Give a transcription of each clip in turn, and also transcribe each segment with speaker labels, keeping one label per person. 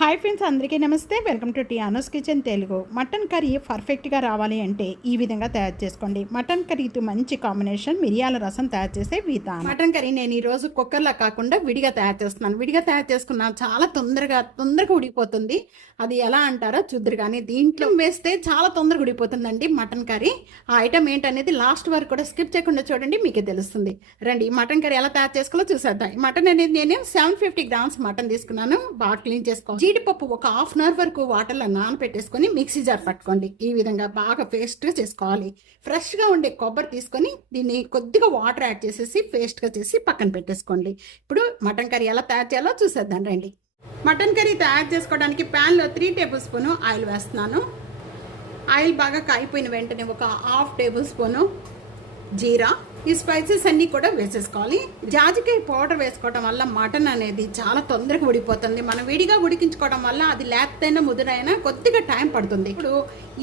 Speaker 1: Hi friends అందరికీ నమస్తే. Welcome to Tianos kitchen Telugu mutton curry పర్ఫెక్ట్గా రావాలి అంటే ఈ విధంగా తయారు చేసుకోండి. మటన్ కర్రీతో మంచి కాంబినేషన్ మిరియాల రసం తయారు చేసే విధానం. మటన్ కర్రీ నేను ఈ రోజు కుక్కర్లో కాకుండా విడిగా తయారు చేస్తున్నాను. విడిగా తయారు చేసుకున్నా చాలా తొందరగా తొందరగా ఉడికిపోతుంది. అది ఎలా అంటారో చూద్దరు కానీ దీంట్లో వేస్తే చాలా తొందరగా ఉడికిపోతుందండి మటన్ కర్రీ ఆ ఐటమ్ ఏంటనేది లాస్ట్ వరకు కూడా స్కిప్ చేయకుండా చూడండి మీకే తెలుస్తుంది. రండి మటన్ కర్రీ ఎలా తయారు చేసుకోవాలో చూసేద్దాం. మటన్ అనేది నేను సెవెన్ ఫిఫ్టీ గ్రామ్స్ మటన్ తీసుకున్నాను. బాగా క్లీన్ చేసుకోవాలి. జీడిపప్పు ఒక హాఫ్ అన్ అవర్ వరకు వాటర్లో నానబెట్టేసుకొని మిక్సీ జార్ పట్టుకోండి. ఈ విధంగా బాగా పేస్ట్గా చేసుకోవాలి. ఫ్రెష్గా ఉండే కొబ్బరి తీసుకొని దీన్ని కొద్దిగా వాటర్ యాడ్ చేసేసి పేస్ట్గా చేసి పక్కన పెట్టేసుకోండి. ఇప్పుడు మటన్ కర్రీ ఎలా తయారు చేయాలో చూసేద్దాం రండి. మటన్ కర్రీ తయారు చేసుకోవడానికి ప్యాన్లో త్రీ టేబుల్ స్పూను ఆయిల్ వేస్తున్నాను. ఆయిల్ బాగా కాగిపోయిన వెంటనే ఒక హాఫ్ టేబుల్ స్పూను జీరా ఈ స్పైసెస్ అన్నీ కూడా వేసేసుకోవాలి. జాజికాయ పౌడర్ వేసుకోవడం వల్ల మటన్ అనేది చాలా తొందరగా ఉడిపోతుంది మనం విడిగా ఉడికించుకోవడం వల్ల అది లేతైనా ముదురైనా కొద్దిగా టైం పడుతుంది. ఇప్పుడు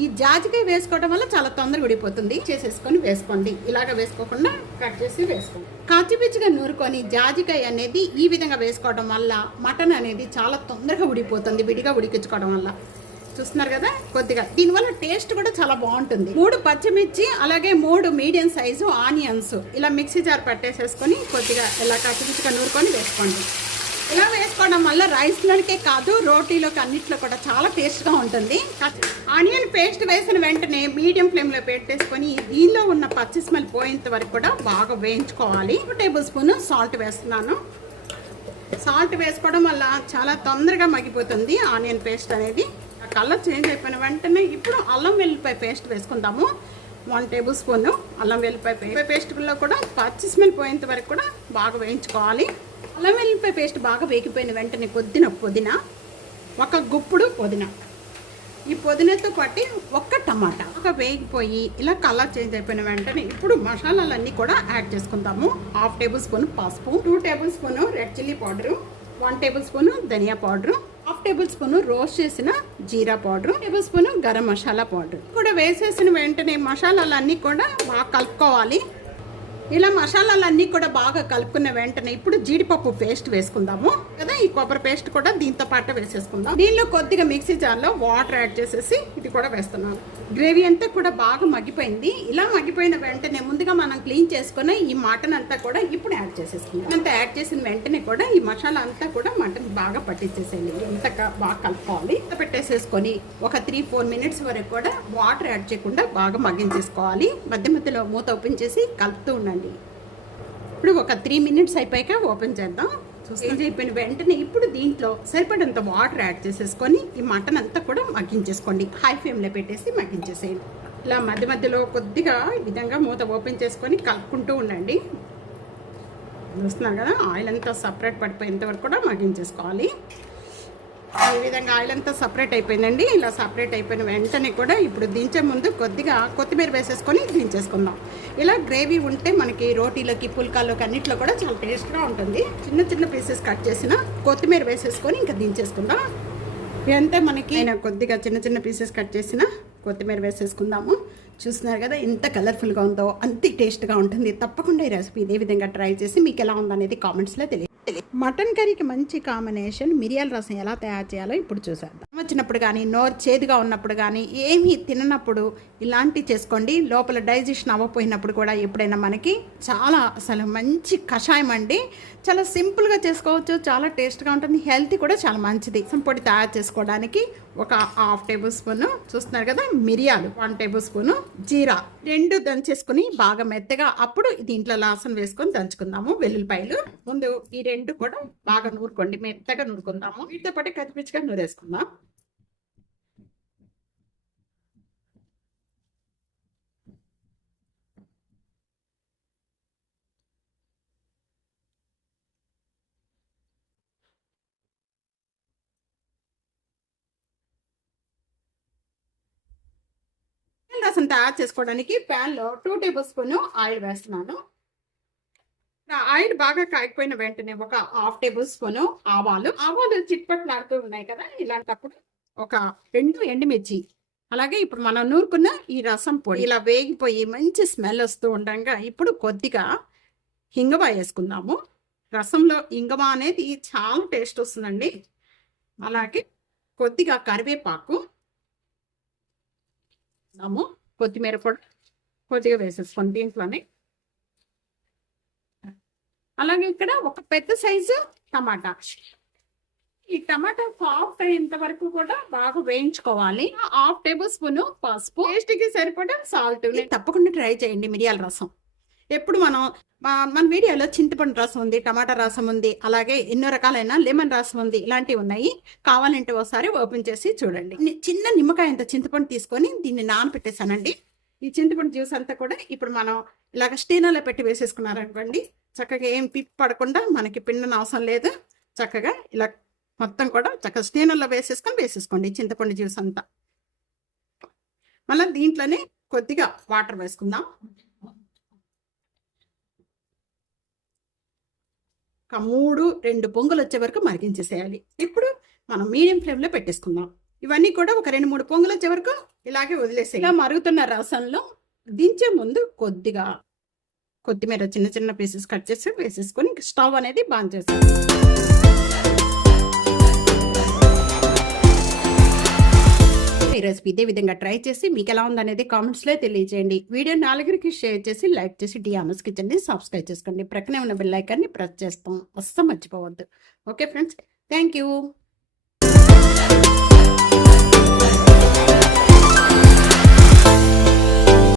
Speaker 1: ఈ జాజికాయ వేసుకోవడం వల్ల చాలా తొందరగా ఉడిపోతుంది చేసేసుకొని వేసుకోండి. ఇలాగ వేసుకోకుండా కట్ చేసి వేసుకోండి. కాచిపిచ్చిగా నూరుకొని జాజికాయ అనేది ఈ విధంగా వేసుకోవడం వల్ల మటన్ అనేది చాలా తొందరగా ఉడిపోతుంది విడిగా ఉడికించుకోవడం వల్ల. చూస్తున్నారు కదా? కొద్దిగా. దీనివల్ల టేస్ట్ కూడా చాలా బాగుంటుంది. మూడు పచ్చిమిర్చి అలాగే మూడు మీడియం సైజు ఆనియన్స్. ఇలా మిక్సీ జార్ పట్టేసేసుకొని కొద్దిగా ఇలా కచ్చిపిచ్చిగా నూరుకొని వేసుకోండి. ఇలా వేసుకోవడం వల్ల రైస్లోకే కాదు రోటీలోకి అన్నిట్లో కూడా చాలా టేస్ట్గా ఉంటుంది. ఆనియన్ పేస్ట్ వేసిన వెంటనే మీడియం ఫ్లేమ్లో పెట్టేసుకొని దీనిలో ఉన్న పచ్చి స్మెల్ పోయేంత వరకు కూడా బాగా వేయించుకోవాలి. ఒక టేబుల్ స్పూన్ సాల్ట్ వేస్తున్నాను. సాల్ట్ వేసుకోవడం వల్ల చాలా తొందరగా మగ్గిపోతుంది ఆనియన్ పేస్ట్ అనేది. కలర్ చేంజ్ అయిపోయిన వెంటనే ఇప్పుడు అల్లం వెల్లిపాయ పేస్ట్ వేసుకుందాము. వన్ టేబుల్ స్పూన్ అల్లం వెల్లిపాయ పేస్ట్ పేస్ట్లో కూడా పచ్చి స్మెల్ పోయేంత వరకు కూడా బాగా వేయించుకోవాలి. అల్లం వెల్లిపాయ పేస్ట్ బాగా వేగిపోయిన వెంటనే కొద్దిన పుదీనా ఒక గుప్పుడు పుదీనా. ఈ పుదీనాతో పాటు ఒక్క టమాటా. ఒక వేగిపోయి ఇలా కలర్ చేంజ్ అయిపోయిన వెంటనే ఇప్పుడు మసాలాలన్నీ కూడా యాడ్ చేసుకుందాము. హాఫ్ టేబుల్ స్పూన్ పసుపు two table spoon red chilli powder one table spoon ధనియా powder half table spoon roast చేసిన జీరా powder table spoon garam masala powder. కూడా వేసేసిన వెంటనే మసాలాలన్నీ కూడా బాగా కలుపుకోవాలి. ఇలా మసాలాలన్నీ కూడా బాగా కలుపుకున్న వెంటనే ఇప్పుడు జీడిపప్పు పేస్ట్ వేసుకుందాము కదా ఈ కొబ్బరి పేస్ట్ కూడా దీంతో పాటు వేసేసుకుందాం. దీనిలో కొద్దిగా మిక్సీ జార్లో వాటర్ యాడ్ చేసేసి ఇది కూడా వేస్తున్నాను. గ్రేవీ అంతా కూడా బాగా మగ్గిపోయింది. ఇలా మగ్గిపోయిన వెంటనే ముందుగా మనం క్లీన్ చేసుకుని ఈ మటన్ అంతా కూడా ఇప్పుడు యాడ్ చేసేసుకుందాం. అంతా యాడ్ చేసిన వెంటనే కూడా ఈ మసాలా అంతా కూడా మటన్ బాగా పట్టించేసేయండి. ఎంత బాగా కలుపుకోవాలి. ఇంత పెట్టేసేసుకొని ఒక త్రీ ఫోర్ మినిట్స్ వరకు కూడా వాటర్ యాడ్ చేయకుండా బాగా మగ్గించేసుకోవాలి. మధ్య మధ్యలో మూత ఓపెన్ చేసి కలుపుతూ ఉండండి ఇప్పుడు ఒక త్రీ మినిట్స్ అయిపోయాక ఓపెన్ చేద్దాం. చేంజ్ అయిపోయిన వెంటనే ఇప్పుడు దీంట్లో సరిపడంత వాటర్ యాడ్ చేసేసుకొని ఈ మటన్ అంతా కూడా మగ్గించేసుకోండి. హై ఫ్లేమ్లో పెట్టేసి మగ్గించేసేయండి. ఇలా మధ్య మధ్యలో కొద్దిగా ఈ విధంగా మూత ఓపెన్ చేసుకొని కలుపుకుంటూ ఉండండి. చూస్తున్నాం కదా ఆయిల్ అంతా సపరేట్ పడిపోయేంత వరకు కూడా మగ్గించేసుకోవాలి. ఈ విధంగా ఆయిల్ అంతా సపరేట్ అయిపోయిందండి. ఇలా సపరేట్ అయిపోయిన వెంటనే కూడా ఇప్పుడు దించే ముందు కొద్దిగా కొత్తిమీర వేసేసుకొని దించేసుకుందాం. ఇలా గ్రేవీ ఉంటే మనకి రోటీలోకి పుల్కాల్లోకి అన్నిట్లో కూడా చాలా టేస్ట్గా ఉంటుంది. చిన్న చిన్న పీసెస్ కట్ చేసిన కొత్తిమీర వేసేసుకొని ఇంకా దించేసుకుందాం. ఇదంతా మనకి నేను కొద్దిగా చిన్న చిన్న పీసెస్ కట్ చేసిన కొత్తిమీర వేసేసుకుందాము. చూస్తున్నారు కదా ఎంత కలర్ఫుల్గా ఉందో అంత టేస్ట్గా ఉంటుంది. తప్పకుండా ఈ రెసిపీ ఇదే విధంగా ట్రై చేసి మీకు ఎలా ఉందనేది కామెంట్స్లో తెలియదు మటన్ కర్రీకి మంచి కాంబినేషన్ మిరియాల రసం ఎలా తయారు చేయాలో ఇప్పుడు చూసేద్దాం. వచ్చినప్పుడు కానీ నోరు చేదుగా ఉన్నప్పుడు కానీ ఏమీ తిననప్పుడు ఇలాంటివి చేసుకోండి. లోపల డైజెషన్ అవ్వపోయినప్పుడు కూడా ఎప్పుడైనా మనకి చాలా అసలు మంచి కషాయం అండి. చాలా సింపుల్గా చేసుకోవచ్చు చాలా టేస్ట్గా ఉంటుంది హెల్త్ కూడా చాలా మంచిది. పొడి తయారు చేసుకోవడానికి ఒక హాఫ్ టేబుల్ స్పూన్ చూస్తున్నారు కదా మిరియాలు వన్ టేబుల్ స్పూన్ జీరా రెండు దంచేసుకుని బాగా మెత్తగా అప్పుడు దీంట్లో లాసన్ వేసుకొని దంచుకుందాము వెల్లుల్లిపాయలు. ముందు ఈ రెండు కూడా బాగా నూరుకోండి మెత్తగా నూరుకుందాము. వీటితో పాటు కచ్చిపిచ్చిగా నూరేసుకుందాం. రసం తయారు చేసుకోవడానికి ప్యాన్లో టూ టేబుల్ స్పూన్ ఆయిల్ వేస్తున్నాను. ఆయిల్ బాగా కాగిపోయిన వెంటనే ఒక హాఫ్ టేబుల్ స్పూన్ ఆవాలు. ఆవాలు చిట్పట్లాడుతూ ఉన్నాయి కదా ఇలాంటప్పుడు ఒక రెండు ఎండుమిర్చి. అలాగే ఇప్పుడు మనం నూరుకున్న ఈ రసం పొడి. ఇలా వేగిపోయి మంచి స్మెల్ వస్తూ ఉండగా ఇప్పుడు కొద్దిగా హింగవ వేసుకుందాము. రసంలో ఇంగవ అనేది చాలా టేస్ట్ వస్తుందండి. అలాగే కొద్దిగా కరివేపాకు అమ్ము కొత్తిమీర కూడా కొద్దిగా వేసేసుకోండి దీంట్లోనే. అలాగే ఇక్కడ ఒక పెద్ద సైజు టమాటా. ఈ టమాటా సాఫ్ట్ అయ్యేంత వరకు కూడా బాగా వేయించుకోవాలి. హాఫ్ టేబుల్ స్పూన్ పసుపు. టేస్ట్కి సరిపడా సాల్ట్. తప్పకుండా ట్రై చేయండి మిరియాల రసం. ఎప్పుడు మనం మన వీడియోలో చింతపండు రసం ఉంది టమాటా రసం ఉంది అలాగే ఎన్నో రకాలైన లెమన్ రసం ఉంది ఇలాంటివి ఉన్నాయి. కావాలంటే ఒకసారి ఓపెన్ చేసి చూడండి. చిన్న నిమ్మకాయంత చింతపండు తీసుకొని దీన్ని నానబెట్టేసానండి ఈ చింతపండు జ్యూస్ అంతా కూడా ఇప్పుడు మనం ఇలాగ స్టీనర్లో పెట్టి వేసేసుకున్నారనుకోండి చక్కగా ఏం పిప్పి పడకుండా మనకి పిండిన అవసరం లేదు. చక్కగా ఇలా మొత్తం కూడా చక్కగా స్టీనర్లో వేసేసుకొని వేసేసుకోండి చింతపండు జ్యూస్ అంతా. మళ్ళీ దీంట్లోనే కొద్దిగా వాటర్ వేసుకుందాం. ఒక మూడు రెండు పొంగులు వచ్చే వరకు మరిగించేసేయాలి. ఇప్పుడు మనం మీడియం ఫ్లేమ్లో పెట్టేసుకుందాం. ఇవన్నీ కూడా ఒక రెండు మూడు పొంగులు వచ్చే వరకు ఇలాగే వదిలేసి ఇలా మరుగుతున్న రసంలో దించే ముందు కొద్దిగా కొత్తిమీర చిన్న చిన్న పీసెస్ కట్ చేసి వేసేసుకొని స్టవ్ అనేది బాన్ చేస్తాం ఈ రెసిపీ ఇదే విధంగా ట్రై చేసి మీకు ఎలా ఉందనేది కామెంట్స్లో తెలియజేయండి. వీడియో నాలుగురికి షేర్ చేసి లైక్ చేసి డియామస్ కిచెన్ని సబ్స్క్రైబ్ చేసుకోండి. ప్రక్కనే ఉన్న బెల్ ఐకాన్ని ప్రెస్ చేస్తాం. అస్సలు మర్చిపోవద్దు. Okay friends thank you